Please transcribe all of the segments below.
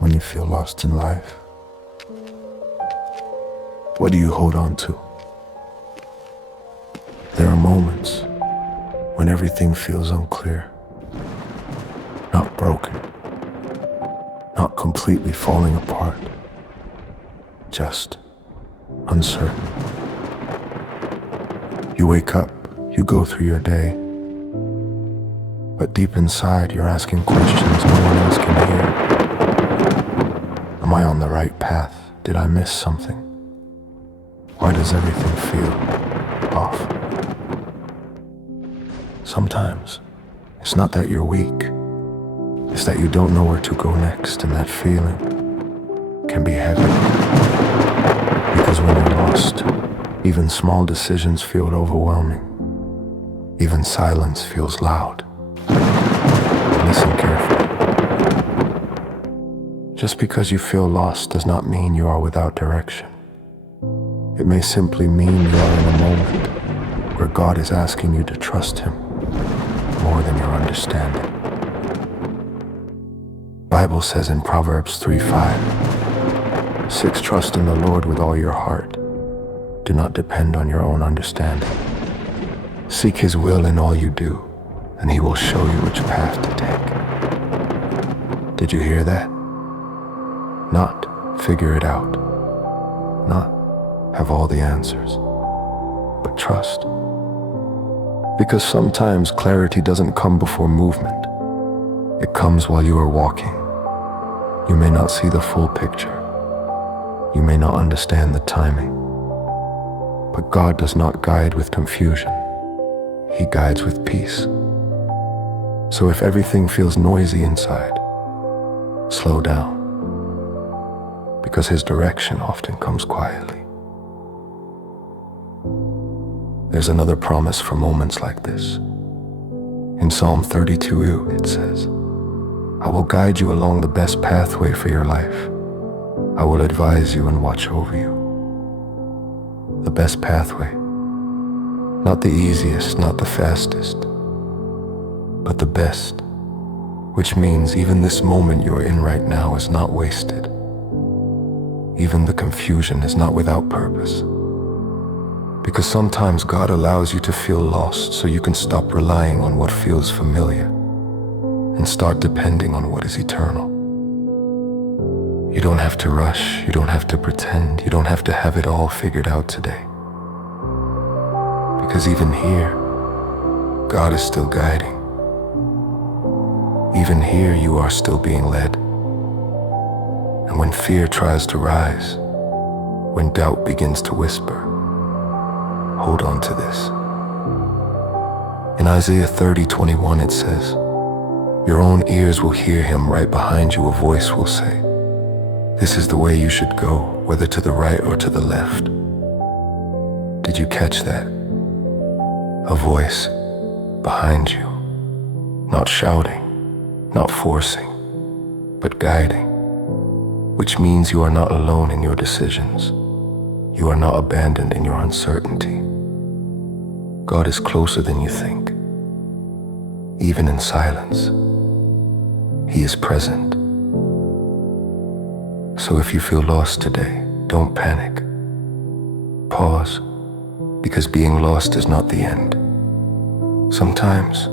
when you feel lost in life? What do you hold on to? There are moments when everything feels unclear, not broken, not completely falling apart, just uncertain. You wake up, you go through your day, but deep inside you're asking questions no one else can hear. Am I on the right path? Did I miss something? Why does everything feel off? Sometimes it's not that you're weak, it's that you don't know where to go next, and that feeling can be heavy. Because when you're lost, even small decisions feel overwhelming. Even silence feels loud. Listen carefully. Just because you feel lost does not mean you are without direction. It may simply mean you are in a moment where God is asking you to trust Him more than your understanding. The Bible says in Proverbs 3:5, "6 Trust in the Lord with all your heart. Do not depend on your own understanding. Seek His will in all you do, and He will show you which path to take." Did you hear that? Not figure it out, not have all the answers, but trust. Because sometimes clarity doesn't come before movement. It comes while you are walking. You may not see the full picture. You may not understand the timing. But God does not guide with confusion. He guides with peace. So if everything feels noisy inside, slow down, because His direction often comes quietly. There's another promise for moments like this. In Psalm 32, it says, "I will guide you along the best pathway for your life. I will advise you and watch over you." The best pathway. Not the easiest, not the fastest, but the best, which means even this moment you're in right now is not wasted. Even the confusion is not without purpose. Because sometimes God allows you to feel lost so you can stop relying on what feels familiar and start depending on what is eternal. You don't have to rush, you don't have to pretend, you don't have to have it all figured out today. Because even here, God is still guiding. Even here you are still being led. And when fear tries to rise, when doubt begins to whisper, hold on to this. In Isaiah 30:21 it says, "Your own ears will hear Him, right behind you a voice will say, 'This is the way you should go, whether to the right or to the left.'" Did you catch that? A voice behind you, not shouting, not forcing, but guiding, which means you are not alone in your decisions. You are not abandoned in your uncertainty. God is closer than you think. Even in silence, He is present. So if you feel lost today, don't panic. Pause, because being lost is not the end. Sometimes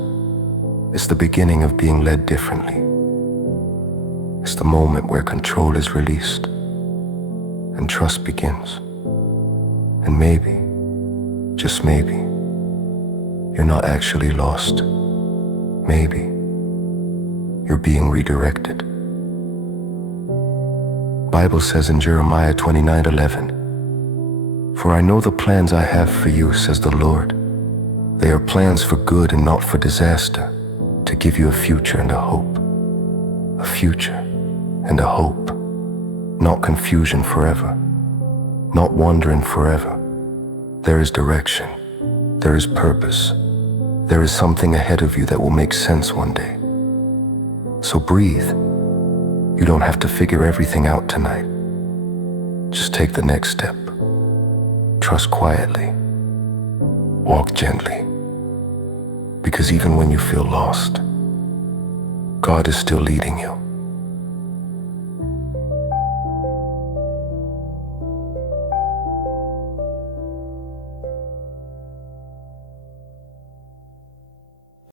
it's the beginning of being led differently. It's the moment where control is released and trust begins. And maybe, just maybe, you're not actually lost. Maybe you're being redirected. Bible says in Jeremiah 29:11, "For I know the plans I have for you, says the Lord. They are plans for good and not for disaster, to give you a future and a hope." A future and a hope. Not confusion forever. Not wandering forever. There is direction. There is purpose. There is something ahead of you that will make sense one day. So breathe. You don't have to figure everything out tonight. Just take the next step. Trust quietly. Walk gently. Because even when you feel lost, God is still leading you.